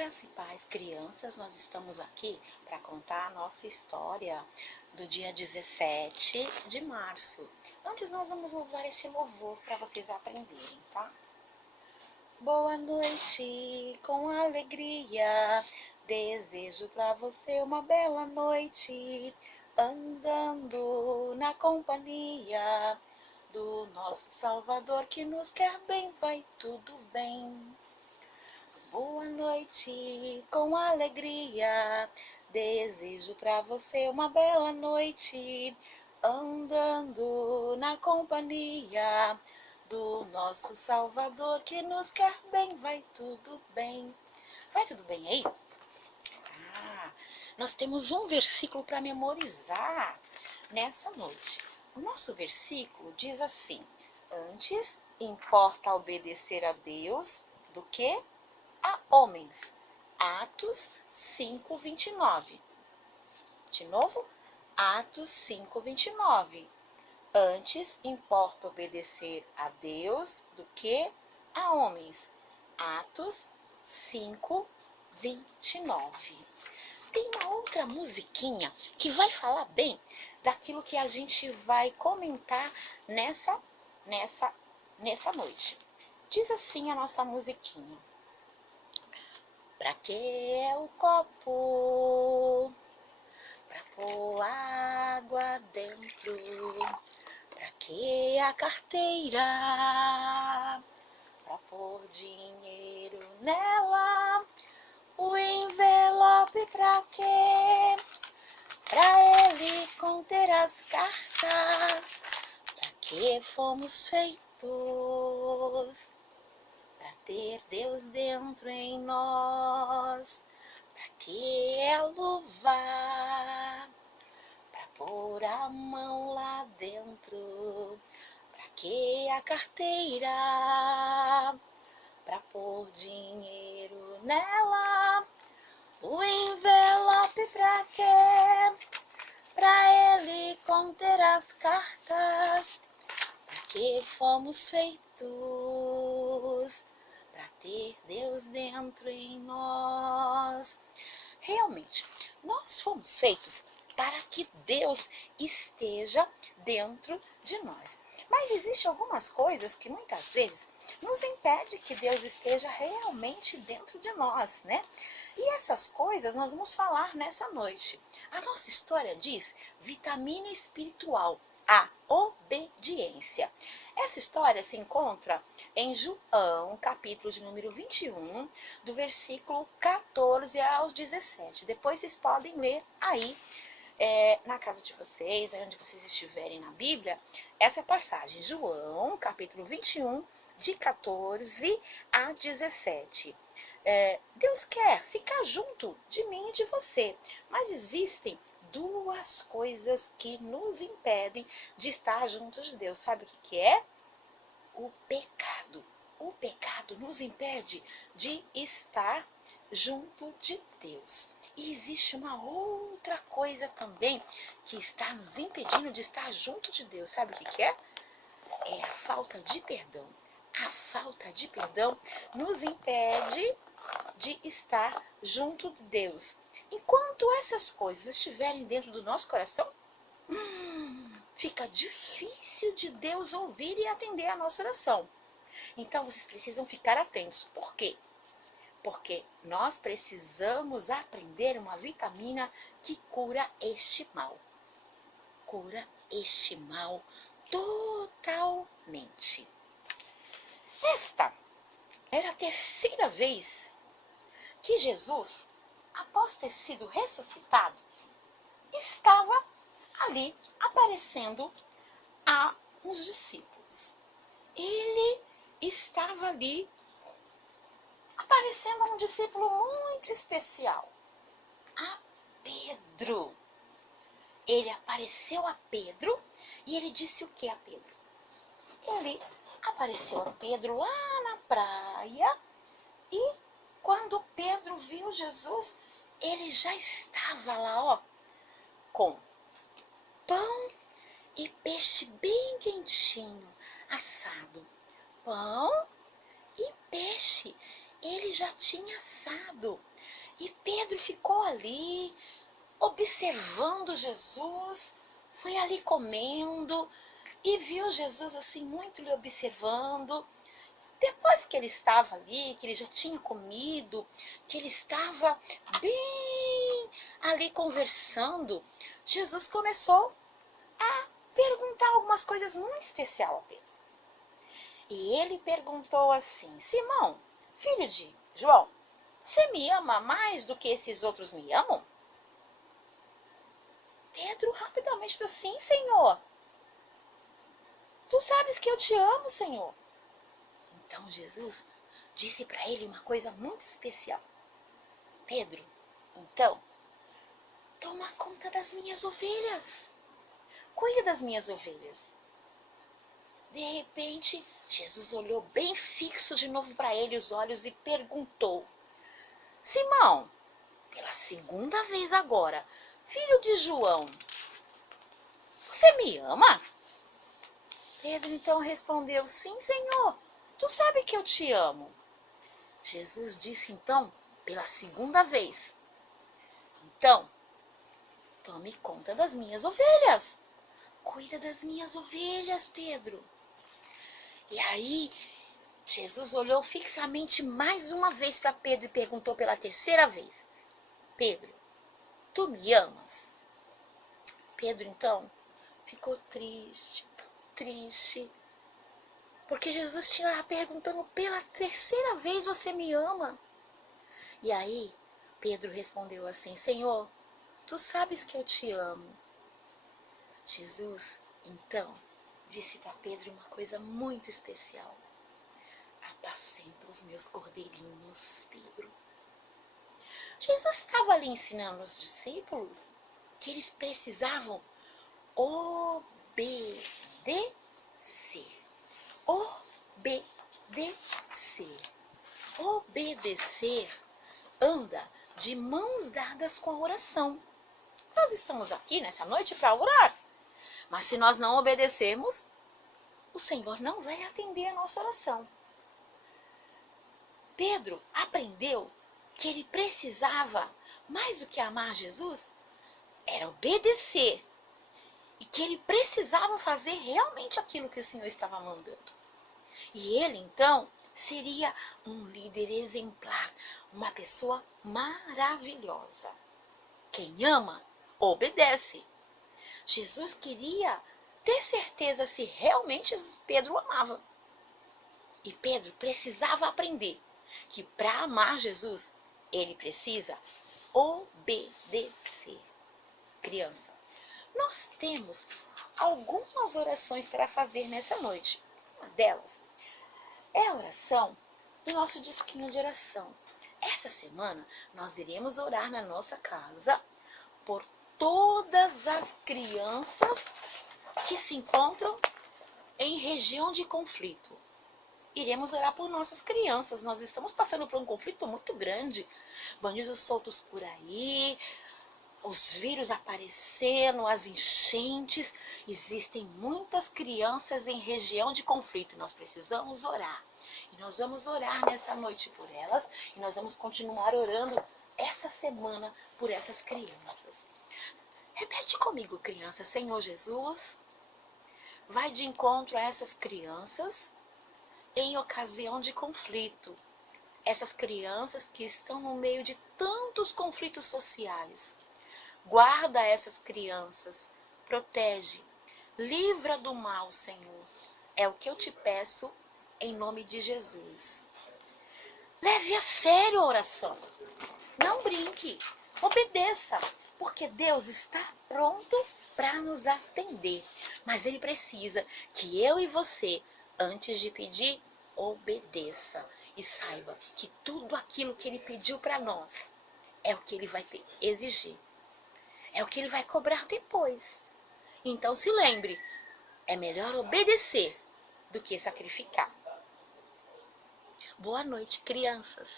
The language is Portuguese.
Graça e paz, crianças, nós estamos aqui para contar a nossa história do dia 17 de março. Antes nós vamos louvar esse louvor para vocês aprenderem, tá? Boa noite, com alegria, desejo para você uma bela noite, andando na companhia do nosso Salvador que nos quer bem, vai tudo bem. Boa noite, com alegria, desejo para você uma bela noite, andando na companhia do nosso Salvador que nos quer bem, vai tudo bem. Vai tudo bem aí? Nós temos um versículo para memorizar nessa noite. O nosso versículo diz assim: antes importa obedecer a Deus do que a homens. Atos 5:29. De novo, Atos 5:29. Antes importa obedecer a Deus do que a homens. Atos 5:29. Tem uma outra musiquinha que vai falar bem daquilo que a gente vai comentar nessa noite. Diz assim a nossa musiquinha: pra que é o copo? Pra pôr água dentro. Pra que a carteira? Pra pôr dinheiro nela. O envelope pra quê? Pra ele conter as cartas. Pra que fomos feitos? Pra ter Deus dentro em nós. Pra que é luva? Pra pôr a mão lá dentro. Pra que a carteira? Pra pôr dinheiro nela. O envelope pra quê? Pra ele conter as cartas. Pra que fomos feitos? Pra ter Deus dentro em nós. Realmente, nós fomos feitos para que Deus esteja dentro de nós. Mas existem algumas coisas que muitas vezes nos impedem que Deus esteja realmente dentro de nós, né? E essas coisas nós vamos falar nessa noite. A nossa história diz vitamina espiritual, a obediência. Essa história se encontra em João, capítulo de número 21, do versículo 14 ao 17. Depois vocês podem ler aí na casa de vocês, onde vocês estiverem na Bíblia, essa passagem. João, capítulo 21, de 14 a 17. Deus quer ficar junto de mim e de você, mas existem duas coisas que nos impedem de estar juntos de Deus. Sabe o que é? O pecado. O pecado nos impede de estar junto de Deus. E existe uma outra coisa também que está nos impedindo de estar junto de Deus. Sabe o que é? É a falta de perdão. A falta de perdão nos impede de estar junto de Deus. Enquanto essas coisas estiverem dentro do nosso coração, fica difícil de Deus ouvir e atender a nossa oração. Então vocês precisam ficar atentos. Por quê? Porque nós precisamos aprender uma vitamina que cura este mal. Cura este mal totalmente. Esta era a terceira vez que Jesus, após ter sido ressuscitado, estava ali aparecendo a uns discípulos. Ele estava ali aparecendo a um discípulo muito especial, a Pedro. Ele apareceu a Pedro e ele disse o que a Pedro? Ele apareceu a Pedro lá na praia e quando Pedro viu Jesus, ele já estava lá, com pão e peixe bem quentinho, assado. Pão e peixe, ele já tinha assado. E Pedro ficou ali, observando Jesus, foi ali comendo e viu Jesus assim muito lhe observando. Depois que ele estava ali, que ele já tinha comido, que ele estava bem ali conversando, Jesus começou a perguntar algumas coisas muito especiais a Pedro. E ele perguntou assim: Simão, filho de João, você me ama mais do que esses outros me amam? Pedro rapidamente falou: sim, Senhor. Tu sabes que eu te amo, Senhor. Então Jesus disse para ele uma coisa muito especial. Pedro, então, toma conta das minhas ovelhas. Cuida das minhas ovelhas. De repente, Jesus olhou bem fixo de novo para ele os olhos e perguntou: Simão, pela segunda vez agora, filho de João, você me ama? Pedro então respondeu: sim, Senhor, tu sabe que eu te amo. Jesus disse então, pela segunda vez: então, tome conta das minhas ovelhas. Cuida das minhas ovelhas, Pedro. E aí, Jesus olhou fixamente mais uma vez para Pedro e perguntou pela terceira vez: Pedro, tu me amas? Pedro, então, ficou triste, porque Jesus tinha perguntando pela terceira vez: você me ama? E aí, Pedro respondeu assim: Senhor, tu sabes que eu te amo. Jesus, então, disse para Pedro uma coisa muito especial: apacenta os meus cordeirinhos, Pedro. Jesus estava ali ensinando os discípulos que eles precisavam obedecer. Obedecer. Obedecer anda de mãos dadas com a oração. Nós estamos aqui nessa noite para orar, mas se nós não obedecermos, o Senhor não vai atender a nossa oração. Pedro aprendeu que ele precisava, mais do que amar Jesus, era obedecer. E que ele precisava fazer realmente aquilo que o Senhor estava mandando. E ele, então, seria um líder exemplar, uma pessoa maravilhosa. Quem ama, obedece. Jesus queria ter certeza se realmente Pedro amava. E Pedro precisava aprender que para amar Jesus, ele precisa obedecer. Criança, nós temos algumas orações para fazer nessa noite. Uma delas é a oração do nosso disquinho de oração. Essa semana nós iremos orar na nossa casa por todas as crianças que se encontram em região de conflito. Iremos orar por nossas crianças. Nós estamos passando por um conflito muito grande. Bandidos soltos por aí, os vírus aparecendo, as enchentes. Existem muitas crianças em região de conflito. Nós precisamos orar. E nós vamos orar nessa noite por elas. E nós vamos continuar orando essa semana por essas crianças. Repete comigo, criança. Senhor Jesus, vai de encontro a essas crianças em ocasião de conflito. Essas crianças que estão no meio de tantos conflitos sociais. Guarda essas crianças, protege, livra do mal, Senhor. É o que eu te peço em nome de Jesus. Leve a sério a oração. Não brinque, obedeça, porque Deus está pronto para nos atender. Mas Ele precisa que eu e você, antes de pedir, obedeça. E saiba que tudo aquilo que Ele pediu para nós é o que Ele vai exigir. É o que Ele vai cobrar depois. Então se lembre, é melhor obedecer do que sacrificar. Boa noite, crianças.